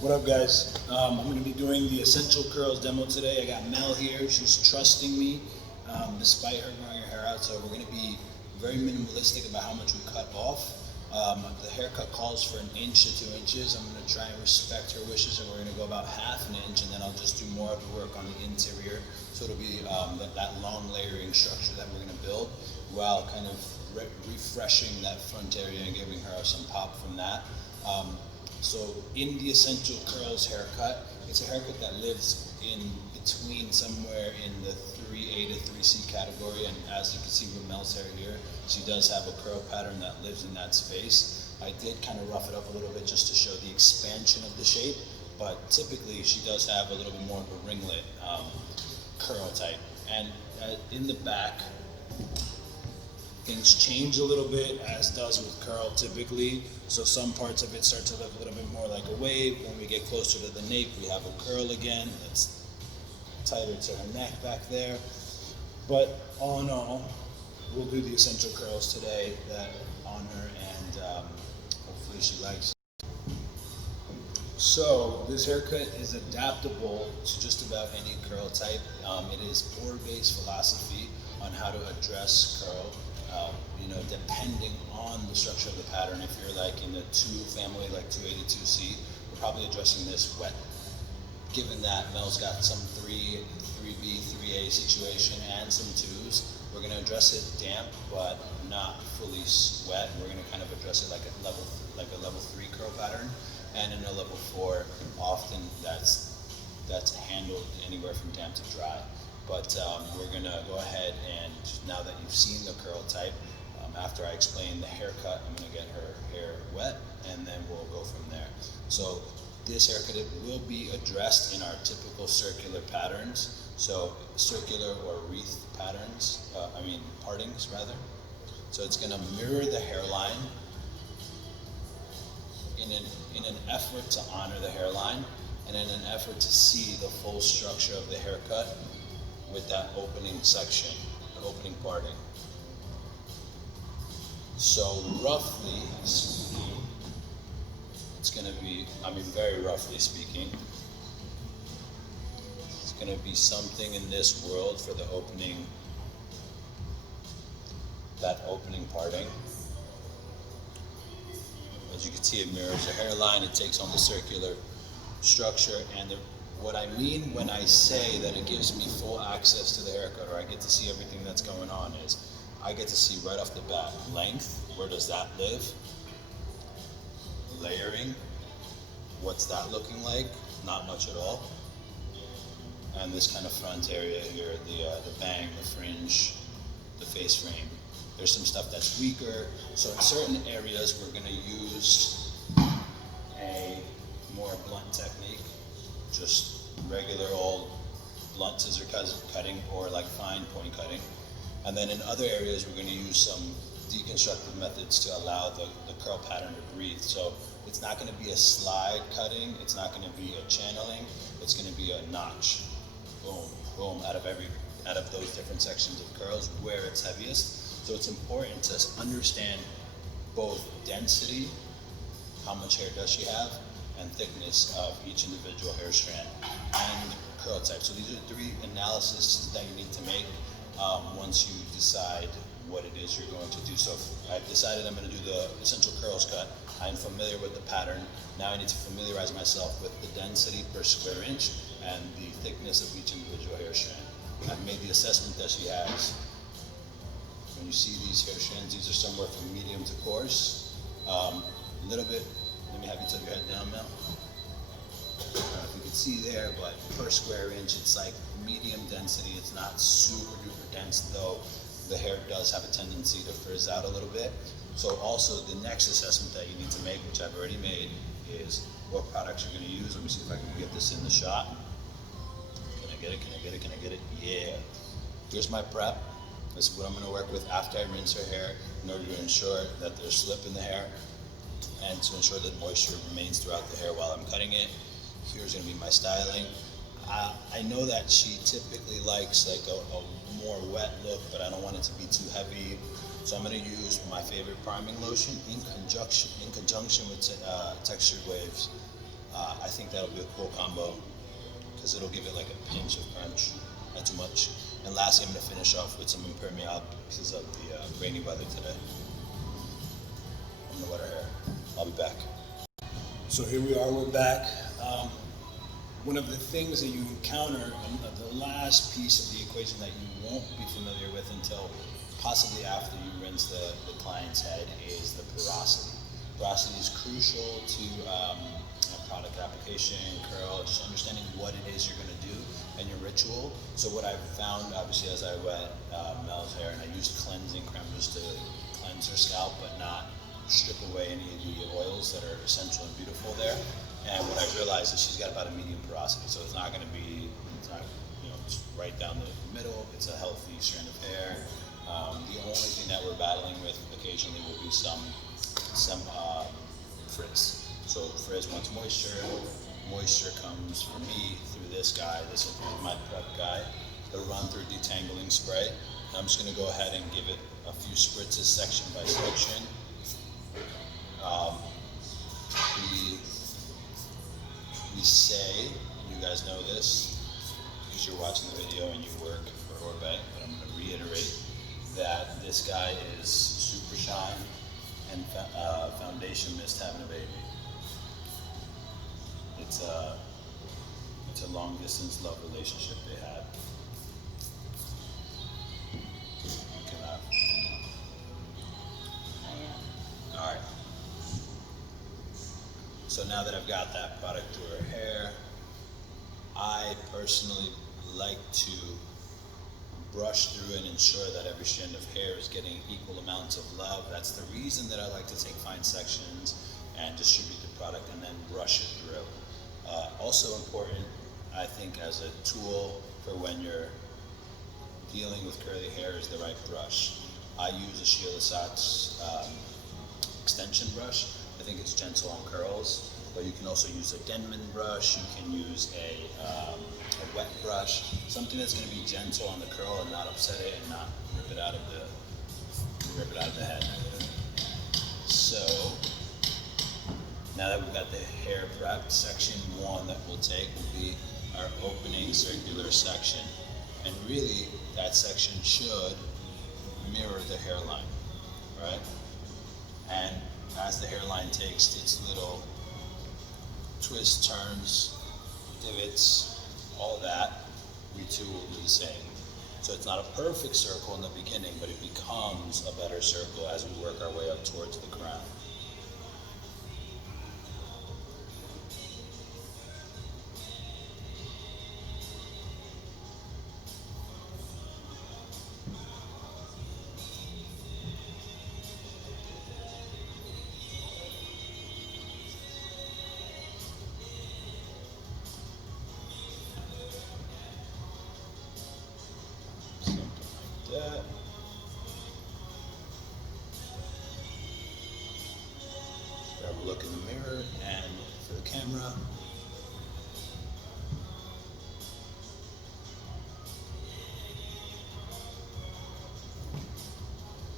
What up, guys? I'm going to be doing the Essential Curls demo today. I got Mel here. She's trusting me despite her growing her hair out. So we're going to be very minimalistic about how much we cut off. The haircut calls for 1 to 2 inches. I'm going to try and respect her wishes, and we're going to go about half an inch, and then I'll just do more of the work on the interior. So it'll be that long layering structure that we're going to build while kind of refreshing that front area and giving her some pop from that. So in the Essential Curls haircut, it's a haircut that lives in between somewhere in the 3A to 3C category, and as you can see with Mel's hair here, she does have a curl pattern that lives in that space. I did kind of rough it up a little bit just to show the expansion of the shape, but typically she does have a little bit more of a ringlet curl type. And in the back, things change a little bit, as does with curl typically. So some parts of it start to look a little bit more like a wave. When we get closer to the nape, we have a curl again. It's tighter to her neck back there. But all in all, we'll do the essential curls today that on her, and hopefully she likes it. So this haircut is adaptable to just about any curl type. It is board-based philosophy on how to address curl. Depending on the structure of the pattern, if you're like in a 2 family, like 2A to 2C, we're probably addressing this wet. Given that Mel's got some 3B, 3A situation and some 2s, we're going to address it damp, but not fully wet. We're going to kind of address it like a level 3 curl pattern, and in a level 4, often that's handled anywhere from damp to dry. But we're gonna go ahead, and now that you've seen the curl type, after I explain the haircut, I'm gonna get her hair wet, and then we'll go from there. So this haircut will be addressed in our typical circular patterns. So circular or wreath patterns, partings rather. So it's gonna mirror the hairline in an effort to honor the hairline, and in an effort to see the full structure of the haircut with that opening section, the opening parting. So roughly speaking, it's going to be, very roughly speaking, it's going to be something in this world for the opening, that opening parting. As you can see, it mirrors the hairline, it takes on the circular structure, and what I mean when I say that it gives me full access to the haircut, or I get to see everything that's going on, is I get to see right off the bat length, where does that live? Layering, what's that looking like? Not much at all. And this kind of front area here, the bang, the fringe, the face frame. There's some stuff that's weaker. So in certain areas, we're going to use a more blunt technique, just regular old blunt scissor cutting, or like fine point cutting. And then in other areas, we're going to use some deconstructive methods to allow the curl pattern to breathe. So it's not going to be a slide cutting, it's not going to be a channeling, it's going to be a notch, boom, boom, out of those different sections of curls where it's heaviest. So it's important to understand both density, how much hair does she have, and thickness of each individual hair strand, and curl type. So these are 3 analyses that you need to make once you decide what it is you're going to do. So I've decided I'm going to do the essential curls cut. I'm familiar with the pattern. Now I need to familiarize myself with the density per square inch and the thickness of each individual hair strand. I've made the assessment that she has. When you see these hair strands, these are somewhere from medium to coarse. A little bit. Let me have you tilt your head down, Mel. I don't know if you can see there, but per square inch, it's like medium density. It's not super duper dense, though the hair does have a tendency to frizz out a little bit. So also the next assessment that you need to make, which I've already made, is what products you're going to use. Let me see if I can get this in the shot. Can I get it? Can I get it? Can I get it? Yeah. Here's my prep. This is what I'm going to work with after I rinse her hair in order to ensure that there's slip in the hair and to ensure that moisture remains throughout the hair while I'm cutting it. Here's going to be my styling. I know that she typically likes like a more wet look, but I don't want it to be too heavy. So I'm going to use my favorite priming lotion in conjunction with Textured Waves. I think that'll be a cool combo because it'll give it like a pinch of crunch, not too much. And lastly, I'm gonna finish off with some impermeable because of the rainy weather today. I'm gonna wet our hair. I'll be back. So here we are, we're back. One of the things that you encounter, the last piece of the equation that you won't be familiar with until possibly after you rinse the client's head, is the porosity. Porosity is crucial to product application, curl, just understanding what it is you're going to do and your ritual. So what I've found, obviously, as I wet Mel's hair, and I used cleansing creme just to cleanse her scalp, but not strip away any of the oils that are essential and beautiful there. And what I realized is she's got about a medium porosity, so it's not going to be, it's not, it's right down the middle. It's a healthy strand of hair. The only thing that we're battling with occasionally will be some frizz. So frizz wants moisture. Moisture comes for me through this guy. This is my prep guy. The run through detangling spray. I'm just going to go ahead and give it a few spritzes section by section. We say, you guys know this because you're watching the video and you work for Orbe, but I'm going to reiterate that this guy is super shine and foundation missed having a baby. It's a long distance love relationship they had. All right. So now that I've got that product through her hair, I personally like to brush through and ensure that every strand of hair is getting equal amounts of love. That's the reason that I like to take fine sections and distribute the product and then brush it through. Also important, I think, as a tool for when you're dealing with curly hair is the right brush. I use a Sheila Sachs extension brush. I think it's gentle on curls, but you can also use a Denman brush. You can use a wet brush, something that's going to be gentle on the curl and not upset it and not rip it out of the head. So now that we've got the hair prepped, section one that we'll take will be our opening circular section, and really that section should mirror the hairline, right? And as the hairline takes its little twists, turns, divots, all that, we too will do the same. So it's not a perfect circle in the beginning, but it becomes a better circle as we work our way up towards the crown. That. Grab a look in the mirror and for the camera.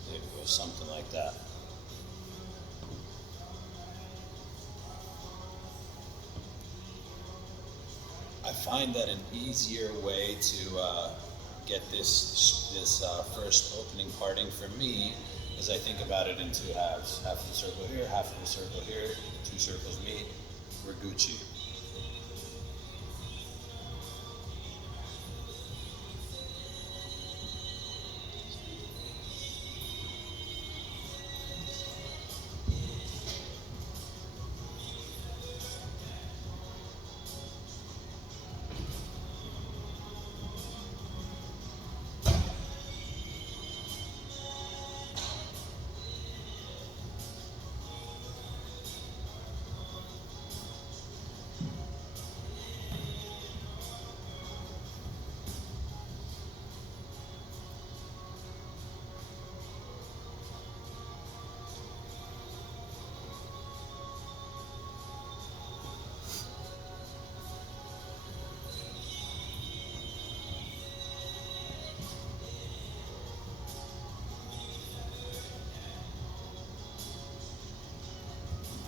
There you go, something like that. I find that an easier way to get this first opening parting for me is I think about it in two halves. Half of the circle here, half of the circle here, two circles meet, we're Gucci.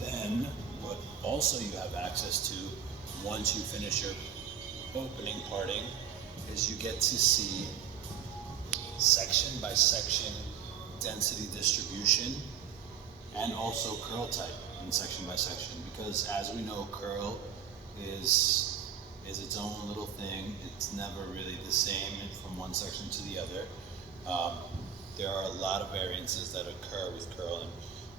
Then, what also you have access to once you finish your opening parting is you get to see section by section density distribution and also curl type in section by section, because as we know, curl is its own little thing. It's never really the same from one section to the other. There are a lot of variances that occur with curl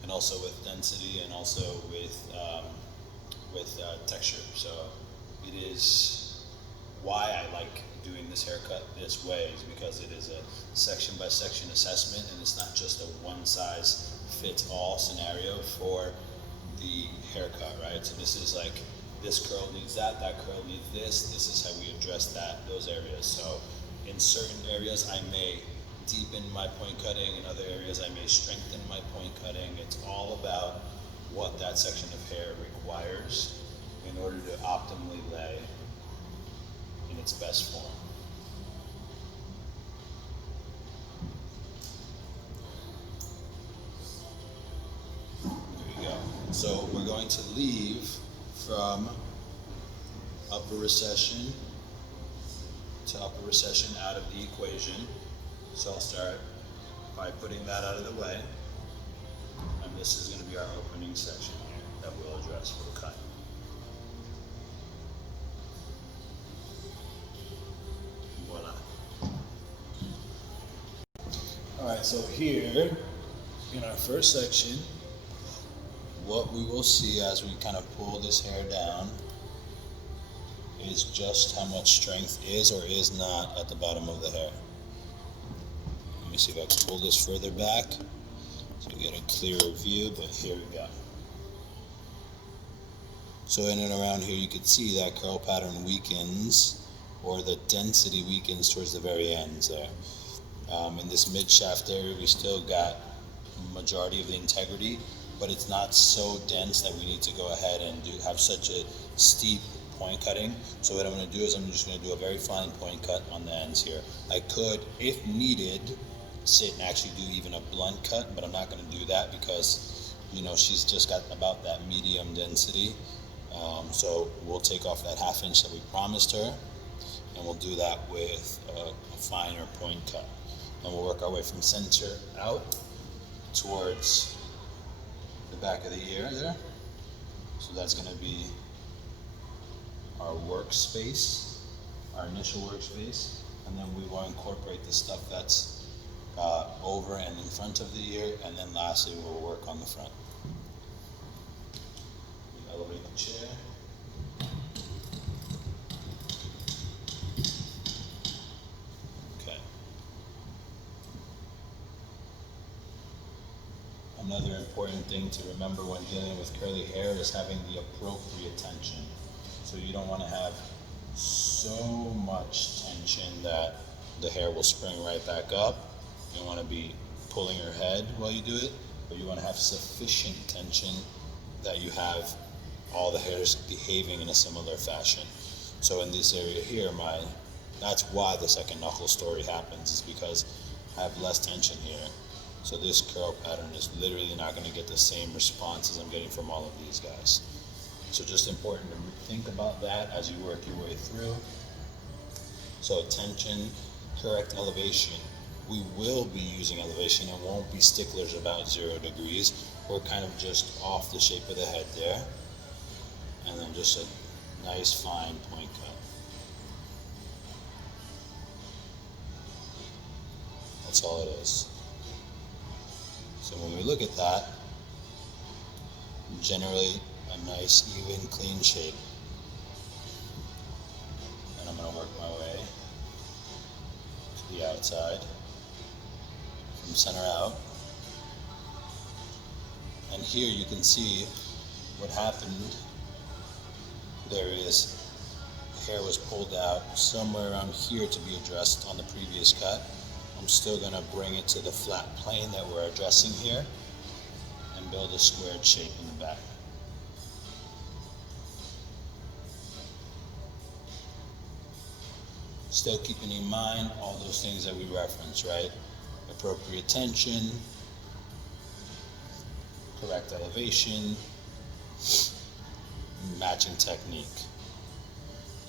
and also with density and also with texture. So it is why I like doing this haircut this way, is because it is a section by section assessment and it's not just a one size fits all scenario for the haircut, right? So this is like, this curl needs that curl needs this is how we address those areas. So in certain areas I may deepen my point cutting, in other areas I may strengthen my point cutting. It's all about what that section of hair requires in order to optimally lay in its best form. There you go. So we're going to leave from upper recession to upper recession out of the equation. So I'll start by putting that out of the way. And this is going to be our opening section here that we'll address for the cut. Voila. Alright, so here in our first section, what we will see as we kind of pull this hair down is just how much strength is or is not at the bottom of the hair. Let me see if I can pull this further back so you get a clearer view, but here we go. So in and around here you can see that curl pattern weakens, or the density weakens towards the very ends there. In this mid shaft area we still got majority of the integrity, but it's not so dense that we need to go ahead and have such a steep point cutting. So what I'm going to do is I'm just going to do a very fine point cut on the ends here. I could, if needed, sit and actually do even a blunt cut, but I'm not going to do that because, you know, she's just got about that medium density. So we'll take off that ½ inch that we promised her, and we'll do that with a finer point cut. And we'll work our way from center out towards the back of the ear there. So that's going to be our workspace, our initial workspace, and then we will incorporate the stuff that's over and in front of the ear, and then lastly we'll work on the front. We elevate the chair. Okay. Another important thing to remember when dealing with curly hair is having the appropriate tension. So you don't want to have so much tension that the hair will spring right back up. You don't want to be pulling your head while you do it, but you want to have sufficient tension that you have all the hairs behaving in a similar fashion. So in this area here, that's why the second knuckle story happens, is because I have less tension here. So this curl pattern is literally not going to get the same response as I'm getting from all of these guys. So just important to think about that as you work your way through. So tension, correct elevation. We will be using elevation and won't be sticklers about 0 degrees. We're kind of just off the shape of the head there. And then just a nice fine point cut. That's all it is. So when we look at that, generally a nice, even, clean shape. And I'm going to work my way to the outside, from center out. And here you can see what happened. There is, hair was pulled out somewhere around here to be addressed on the previous cut. I'm still going to bring it to the flat plane that we're addressing here and build a squared shape in the back. Still keeping in mind all those things that we referenced, right? Appropriate tension, correct elevation, matching technique.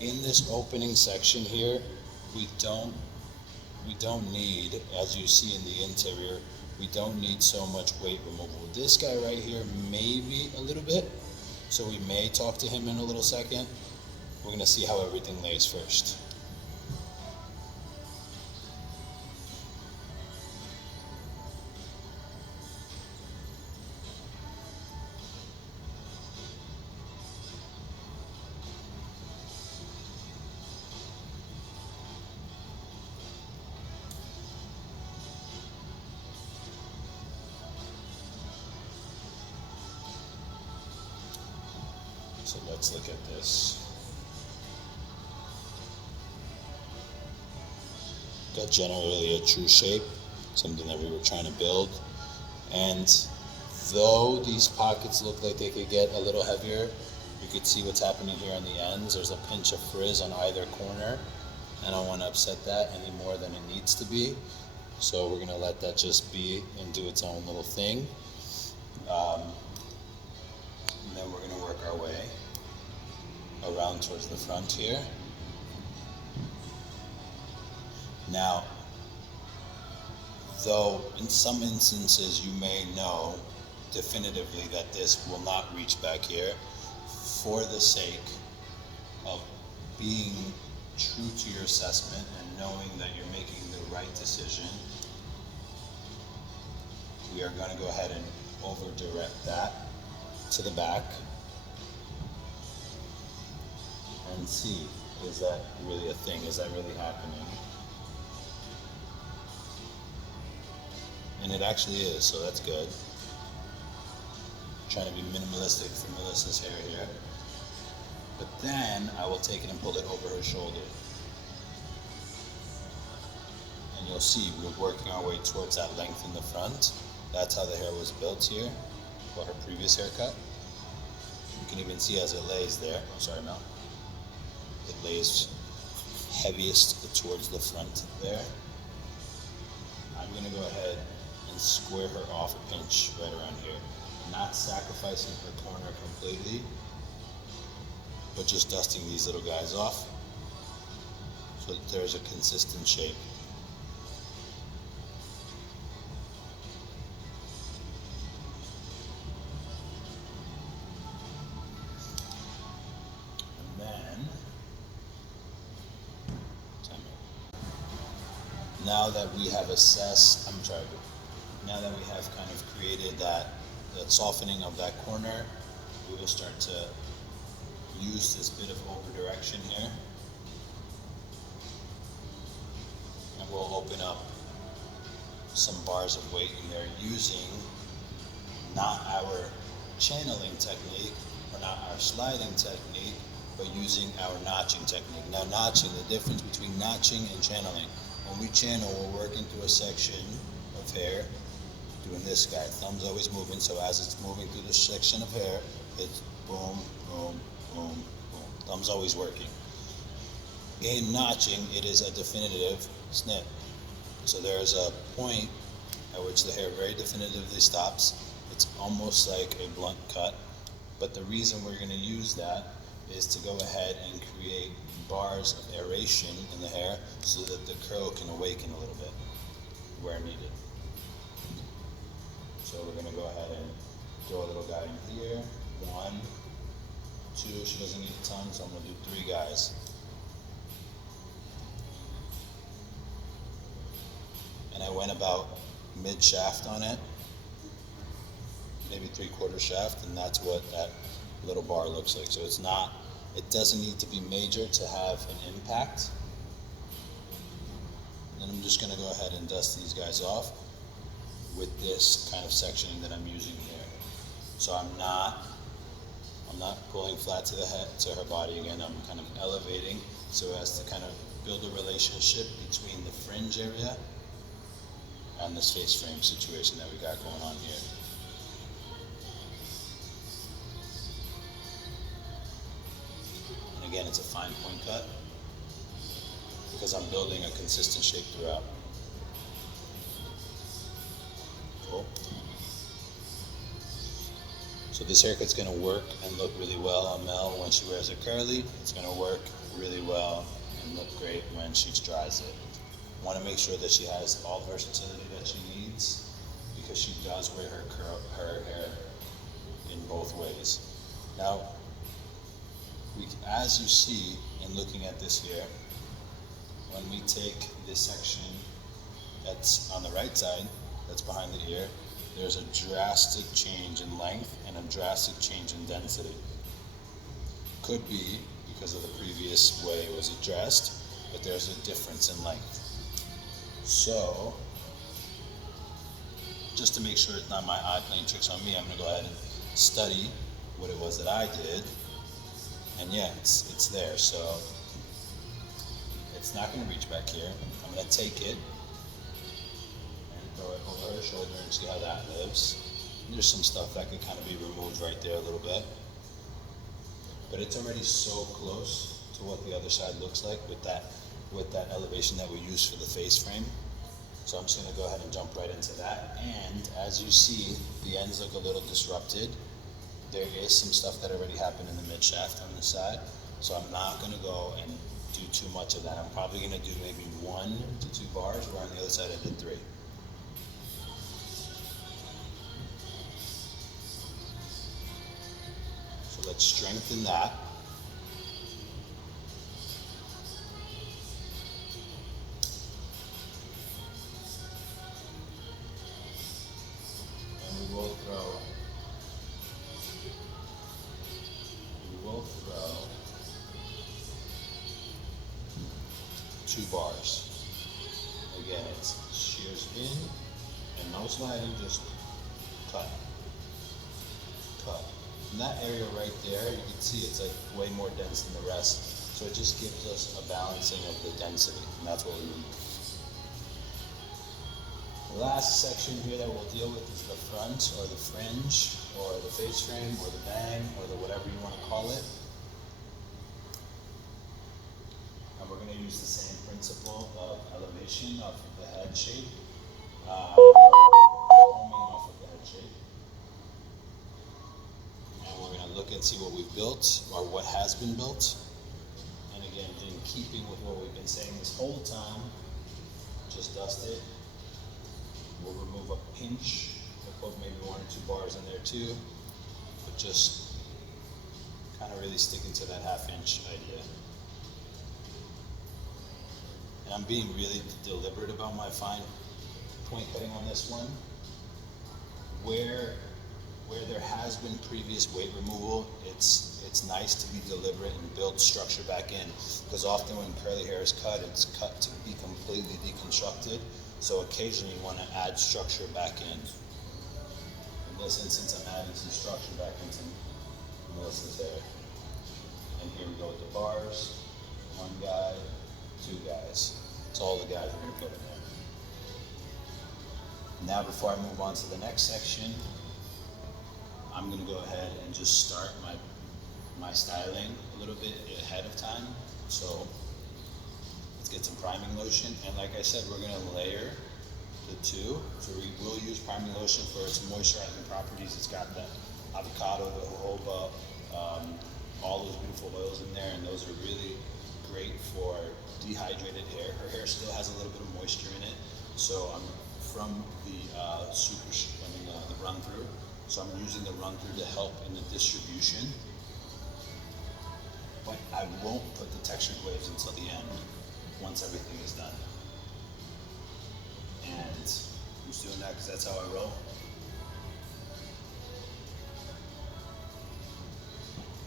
in this opening section here, we don't need, as you see in the interior, we don't need so much weight removal. This guy right here, maybe a little bit, so we may talk to him in a little second. We're gonna see how everything lays first. So let's look at this. Got generally a true shape, something that we were trying to build. And though these pockets look like they could get a little heavier, you could see what's happening here on the ends. There's a pinch of frizz on either corner. I don't want to upset that any more than it needs to be. So we're gonna let that just be and do its own little thing. And then we're gonna work our way around towards the front here. Now, though in some instances you may know definitively that this will not reach back here, for the sake of being true to your assessment and knowing that you're making the right decision, we are going to go ahead and over direct that to the back and see, is that really a thing? Is that really happening? And it actually is, so that's good. Trying to be minimalistic for Melissa's hair here. But then I will take it and pull it over her shoulder. And you'll see we're working our way towards that length in the front. That's how the hair was built here, for her previous haircut. You can even see as it lays there. Sorry, Mel. It lays heaviest towards the front there. I'm going to go ahead and square her off a pinch right around here. Not sacrificing her corner completely, but just dusting these little guys off so that there's a consistent shape. Now that we have assessed, now that we have kind of created that softening of that corner, we will start to use this bit of over direction here. And we'll open up some bars of weight in there using not our channeling technique or not our sliding technique, but using our notching technique. Now notching, the difference between notching and channeling. When we channel, we're working through a section of hair, doing this guy. Thumb's always moving, so as it's moving through this section of hair, it's boom, boom, boom, boom. Thumb's always working. In notching, it is a definitive snip. So there's a point at which the hair very definitively stops. It's almost like a blunt cut, but the reason we're going to use that is to go ahead and create bars of aeration in the hair so that the curl can awaken a little bit where needed. So we're going to go ahead and throw a little guy in here. 1, 2, she doesn't need a ton, so I'm going to do 3 guys. And I went about mid-shaft on it, maybe 3/4 shaft, and that's what that little bar looks like. So it doesn't need to be major to have an impact. And I'm just going to go ahead and dust these guys off with this kind of sectioning that I'm using here. So I'm not pulling flat to the head, to her body again. I'm kind of elevating so as to kind of build a relationship between the fringe area and this face frame situation that we got going on here. Again, it's a fine point cut because I'm building a consistent shape throughout. Cool. So So this haircut's gonna work and look really well on Mel when she wears it curly. It's gonna work really well and look great when she dries it. Want to make sure that she has all the versatility that she needs because she does wear her hair in both ways. Now, as you see in looking at this here, when we take this section that's on the right side, that's behind the ear, there's a drastic change in length and a drastic change in density. Could be because of the previous way it was addressed, but there's a difference in length. So, just to make sure it's not my eye playing tricks on me, I'm gonna go ahead and study what it was that I did. And yeah, it's there, so it's not gonna reach back here. I'm gonna take it and throw it over her shoulder and see how that lives. And there's some stuff that can kind of be removed right there a little bit. But it's already so close to what the other side looks like with that elevation that we use for the face frame. So I'm just gonna go ahead and jump right into that. And as you see, the ends look a little disrupted. There is some stuff that already happened in the mid shaft on the side. So I'm not gonna go and do too much of that. I'm probably gonna do maybe 1 to 2 bars, where on the other side I did 3. So let's strengthen that. And we will throw 2 bars. Again, it's shears in and no sliding, just cut. In that area right there, you can see it's like way more dense than the rest. So it just gives us a balancing of the density, and that's what we need. The last section here that we'll deal with is the front, or the fringe, or the face frame, or the bang, or the whatever you want to call it. And we're going to use the same principle of elevation of the head shape, foaming off of the head shape. And we're going to look and see what we've built, or what has been built. And again, in keeping with what we've been saying this whole time, just dust it. We'll remove a pinch, we'll put maybe 1 or 2 bars in there too, but just kind of really sticking to that half-inch idea. And I'm being really deliberate about my fine point cutting on this one. Where there has been previous weight removal, it's nice to be deliberate and build structure back in, because often when curly hair is cut, it's cut to be completely deconstructed. So occasionally you want to add structure back in. In this instance, I'm adding some structure back into Melissa's hair. And here we go with the bars. 1 guy, 2 guys. It's all the guys we're going to put in there. Now before I move on to the next section, I'm going to go ahead and just start my styling a little bit ahead of time. So let's get some priming lotion. And like I said, we're going to layer the 2. So we will use priming lotion for its moisturizing properties. It's got the avocado, the jojoba, all those beautiful oils in there, and those are really great for dehydrated hair. Her hair still has a little bit of moisture in it, so I'm from the the run through. So I'm using the run through to help in the distribution, but I won't put the textured waves until the end, once everything is done. And I'm just doing that because that's how I roll.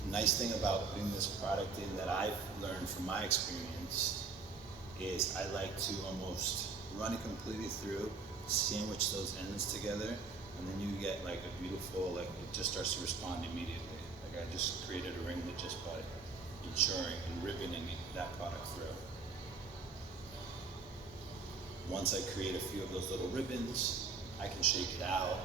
Nice thing about putting this product in that I've learned from my experience is I like to almost run it completely through, sandwich those ends together, and then you get like a beautiful, like it just starts to respond immediately. Like I just created a ringlet just by ensuring and ribboning that product through. Once I create a few of those little ribbons, I can shake it out.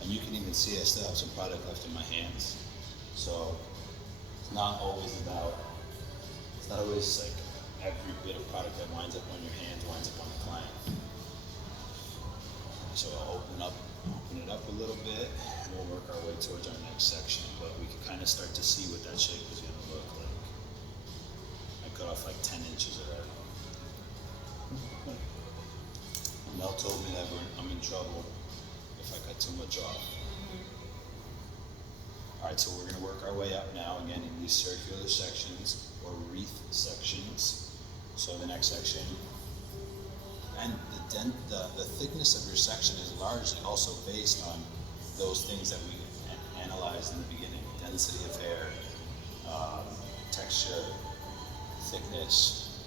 And you can even see I still have some product left in my hands. So it's not always like every bit of product that winds up on your hands winds up on the client. So I'll open it up a little bit, and we'll work our way towards our next section, but we can kind of start to see what that shape is going to look like. I cut off like 10 inches already. Mel told me that I'm in trouble if I cut too much off. Alright, so we're going to work our way up now, again, in these circular sections, or wreath sections. So the next section, and the thickness of your section is largely also based on those things that we analyzed in the beginning: density of hair, texture, thickness,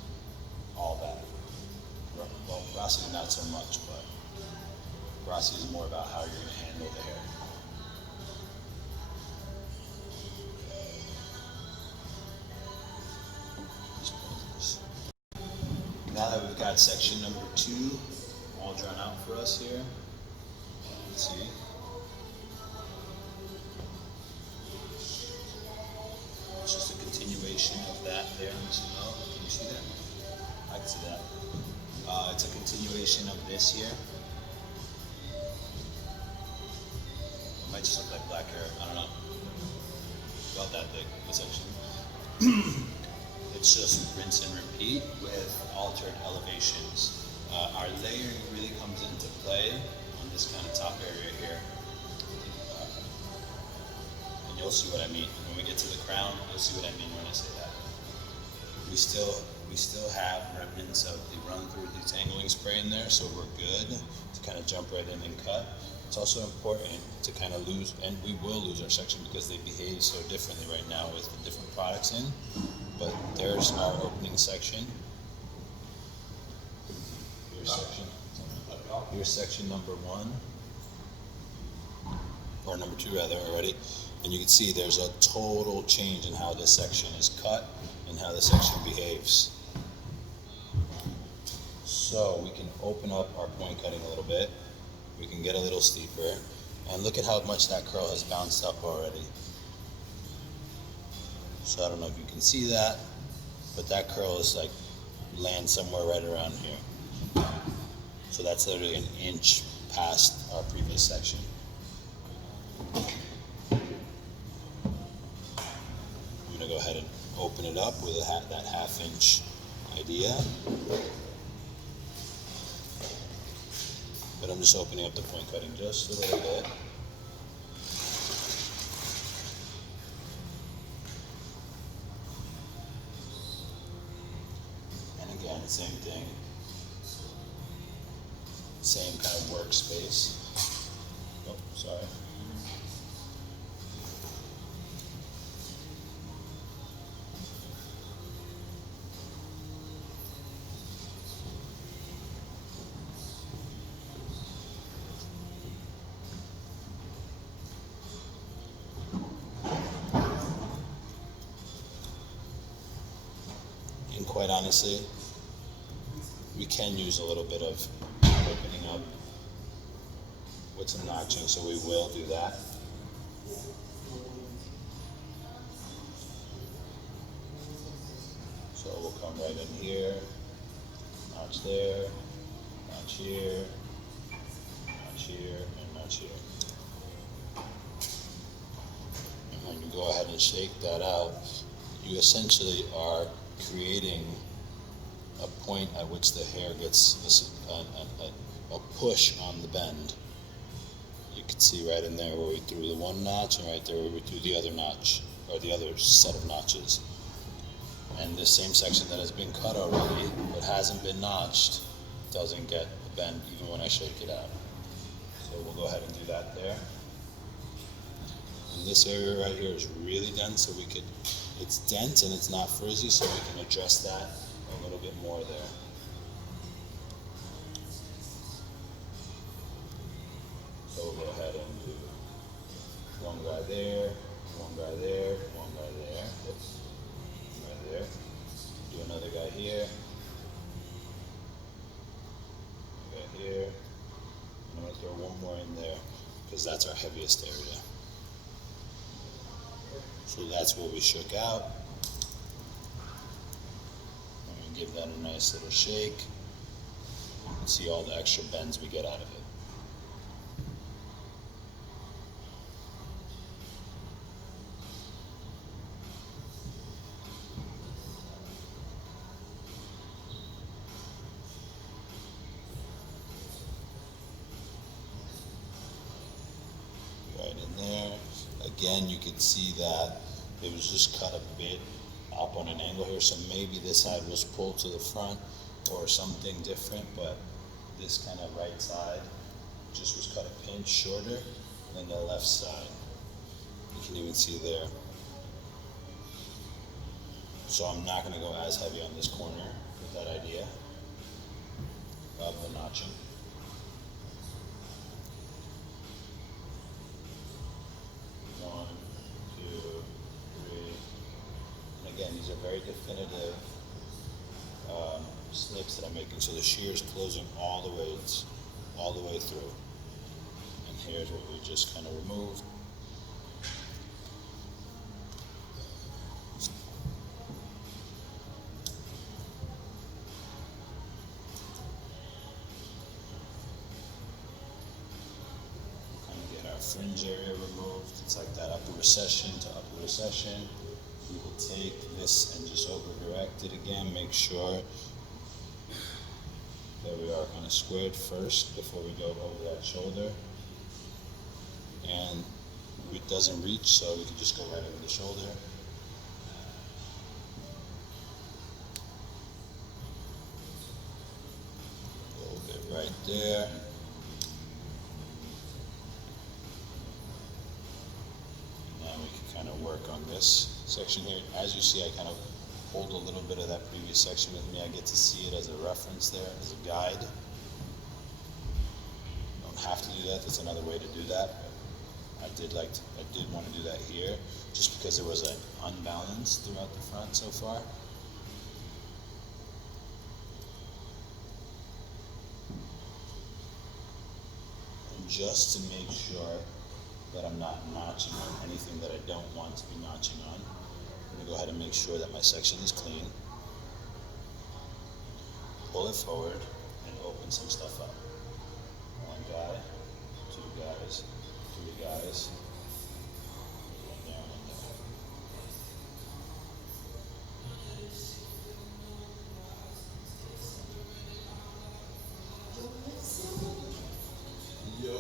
all that. Well, porosity not so much, but porosity is more about how you're going to handle the hair. Now that we've got section number 2 all drawn out for us here, let's see. It's just a continuation of that there. Can you see that? I can see that. It's a continuation of this here. It might just look like black hair. I don't know. About that thick, essentially. It's just rinse and repeat with altered elevations. Our layering really comes into play on this kind of top area here. And you'll see what I mean. When we get to the crown, you'll see what I mean when I say that. We still have remnants of the run-through detangling spray in there, so we're good to kind of jump right in and cut. It's also important to kind of lose, and we will lose our section because they behave so differently right now with the different products in. But there's our opening section. Here's section number 1, or number 2 rather, already. And you can see there's a total change in how this section is cut and how this section behaves. So we can open up our point cutting a little bit. We can get a little steeper. And look at how much that curl has bounced up already. So I don't know if you can see that, but that curl is like lands somewhere right around here. So that's literally an inch past our previous section. I'm gonna go ahead and open it up with that half-inch idea. But I'm just opening up the point cutting just a little bit. And again, same thing. Same kind of workspace. Oh, sorry. And quite honestly, we can use a little bit of opening up with some notching, so we will do that. So we'll come right in here, notch there, notch here, notch here, and notch here. And when you go ahead and shake that out, you essentially are creating a point at which the hair gets a push on the bend. You can see right in there where we threw the one notch, and right there where we threw the other notch, or the other set of notches. And this same section that has been cut already, but hasn't been notched, doesn't get the bend even when I shake it out. So we'll go ahead and do that there. And this area right here is really dense, so it's dense and it's not frizzy, so we can adjust that a little bit more there. So we'll go ahead and do one guy there, one guy there, one guy there. Oops. Right there. Do another guy here. One guy here. And I'm going to throw one more in there because that's our heaviest area. So that's what we shook out. I'm gonna give that a nice little shake. And see all the extra bends we get out of it. Right in there. Again, you can see that it was just cut a bit up on an angle here, so maybe this side was pulled to the front or something different, but this kind of right side just was cut a pinch shorter than the left side. You can even see there. So I'm not going to go as heavy on this corner with that idea of the notching. One, two, three. And again, these are very definitive snips that I'm making. So the shear is closing all the way through. And here's what we just kind of removed. Fringe area removed. It's like that upper recession to upper recession. We will take this and just over direct it again. Make sure that we are kind of squared first before we go over that shoulder. And it doesn't reach, so we can just go right over the shoulder. A little bit right there. Work on this section here. As you see, I kind of hold a little bit of that previous section with me. I get to see it as a reference there, as a guide. You don't have to do that. That's another way to do that. I did want to do that here, just because there was an unbalance throughout the front so far. And just to make sure that I'm not notching on anything that I don't want to be notching on, I'm going to go ahead and make sure that my section is clean. Pull it forward and open some stuff up. One guy, two guys, three guys. There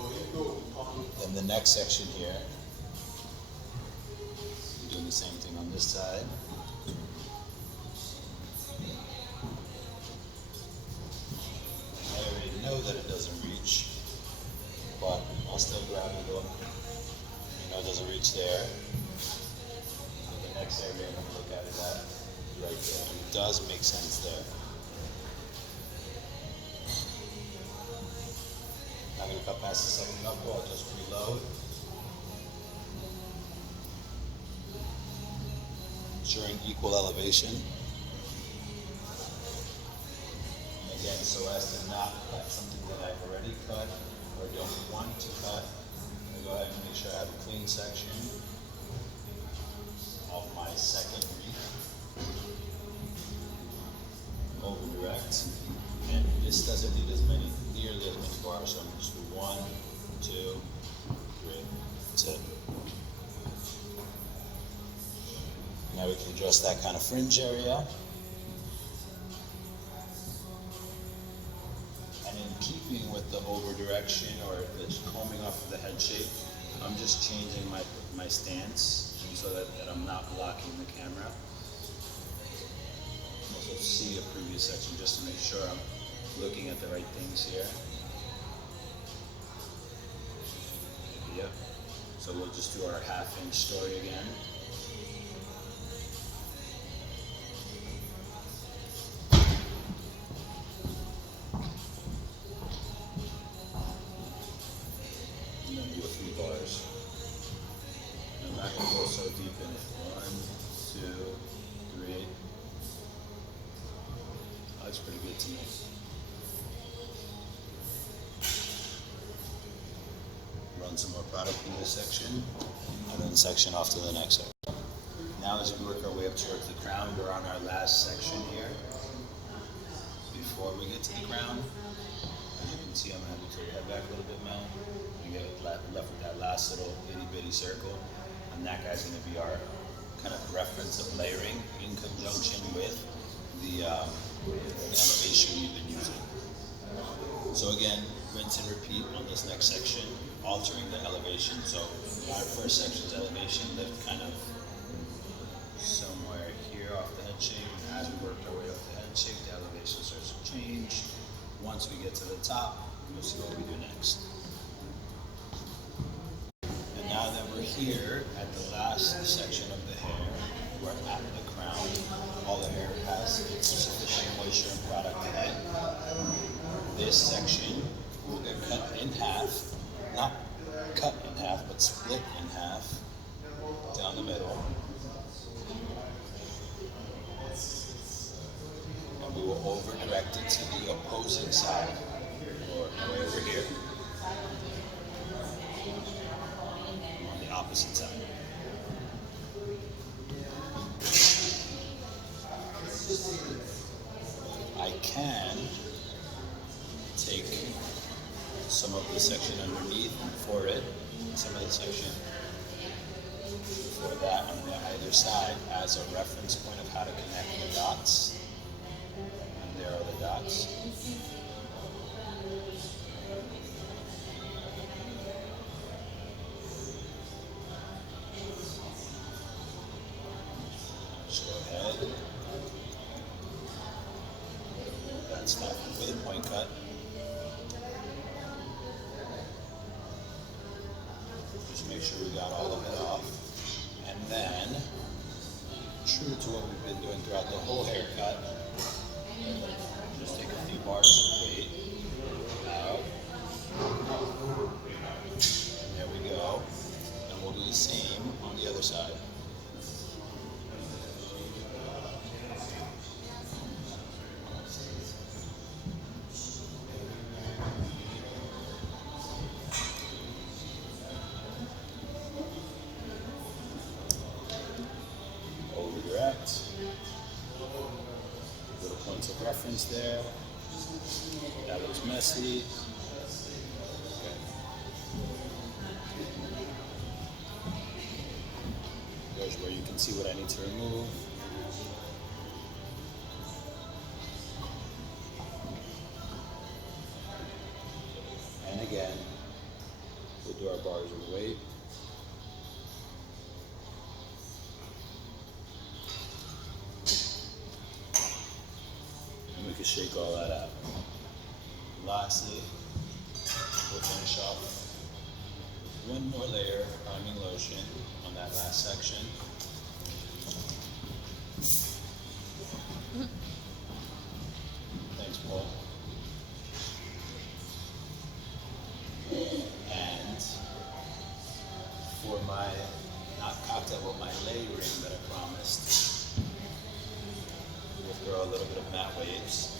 and then the next section here, I'm doing the same thing on this side. I already know that it doesn't reach, but I'll still grab it up. You know it doesn't reach there. And the next area I'm going to look at is that right there. And it does make sense there. I'm going to cut past the second knuckle, I'll just reload. Ensuring equal elevation. And again, so as to not cut something that I've already cut or don't want to cut, I'm going to go ahead and make sure I have a clean section of my second reef. Over direct. And this doesn't need nearly as many bars, so I'm going to just do 1, 2, 3. That's it. Now we can adjust that kind of fringe area. And in keeping with the over direction or the combing off of the head shape, I'm just changing my stance so that I'm not blocking the camera. Also see a previous section just to make sure I'm looking at the right things here. Yep. So we'll just do our 1/2 inch story again. And then do 3 bars. I'm not going to go so deep in it. 1, 2, 3. Looks pretty good to me. Run some more product in this section, and then section off to the next section. Now as we work our way up towards the crown, we're on our last section here. Before we get to the crown, as you can see, I'm gonna have you tilt your head back a little bit, Mel. You get left with that last little itty bitty circle, and that guy's gonna be our kind of reference of layering in conjunction with the elevation you've been using. So again, rinse and repeat on this next section, altering the elevation. So our first section's elevation lift kind of somewhere here off the head shape. As we work our way up the head shape, the elevation starts to change. Once we get to the top, we'll see what we do next. And now that we're here at the last section of the hair, we're at the crown. All the hair has sufficient moisture and product in it. This section will get cut in half, not cut in half, but split in half down the middle. And we will over direct it to the opposing side, or way over here, on the opposite side. I can take some of the section underneath and for it, some of the section for that on the either side as a reference point of how to connect the dots. And there are the dots. Just go ahead. That's not with a point cut. Just make sure we got all of it off. And then, true to what we've been doing throughout the whole haircut, just take a few bars of weight out. And there we go. And we'll do the same on the other side. Little points of reference there. That looks messy. Okay. There's where you can see what I need to remove. And again, we'll do our bars of weight. We can shake all that out. Lastly, we'll finish off with one more layer of priming lotion on that last section. Thanks, Paul. And for my, not cocktail, but my layering that I promised, we'll throw a little bit of matte waves.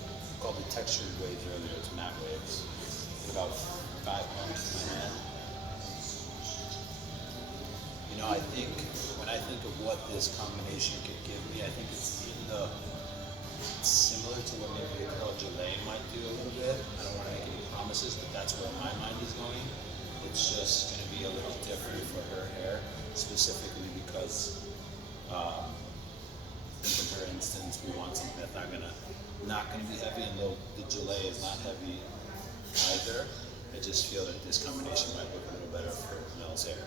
I called the textured waves earlier, it's matte waves. About 5 pumps in my hand. You know, I think, when I think of what this combination could give me, I think it's similar to what maybe a girl Jolene might do a little bit. I don't want to make any promises, but that's where my mind is going. It's just going to be a little different for her hair, specifically because in her instance, we want something that's not gonna be heavy, and though the gelée is not heavy either, I just feel that this combination might look a little better for Mel's hair.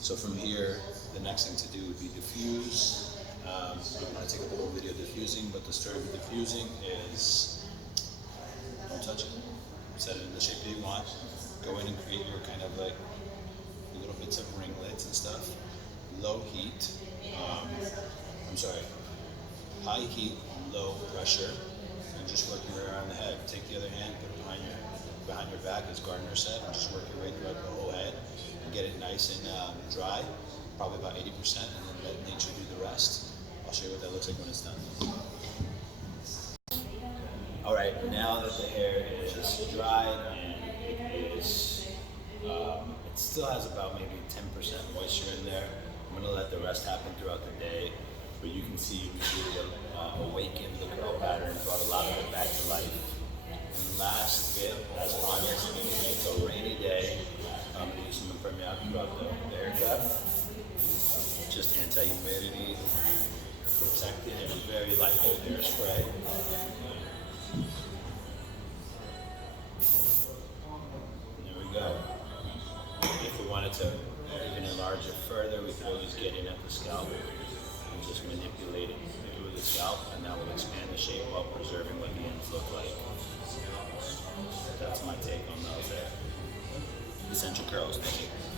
So from here, the next thing to do would be diffuse. I'm gonna take a little video diffusing, but the story with diffusing is don't touch it. Set it in the shape that you want. Go in and create your kind of like little bits of ringlets and stuff. Low heat. High heat, low pressure, and just work your way around the head. Take the other hand, put it behind your back, as Gardner said, and just work your way throughout the whole head and get it nice and dry, probably about 80%, and then let nature do the rest. I'll show you what that looks like when it's done. All right, now that the hair is dried and it still has about maybe 10% moisture in there, I'm I'm gonna let the rest happen throughout the day, but you can see we really awakened the curl pattern, brought a lot of it back to life. And last bit, as promised, it's a rainy day. I'm gonna use some impermeable throughout the haircut. Just anti-humidity, protected, and a very light hairspray. There we go. If we wanted to even enlarge it further, we could always get in at the scalp and just manipulate it through the scalp, and that will expand the shape while preserving what the ends look like. That's my take on those essential curls. Thank you.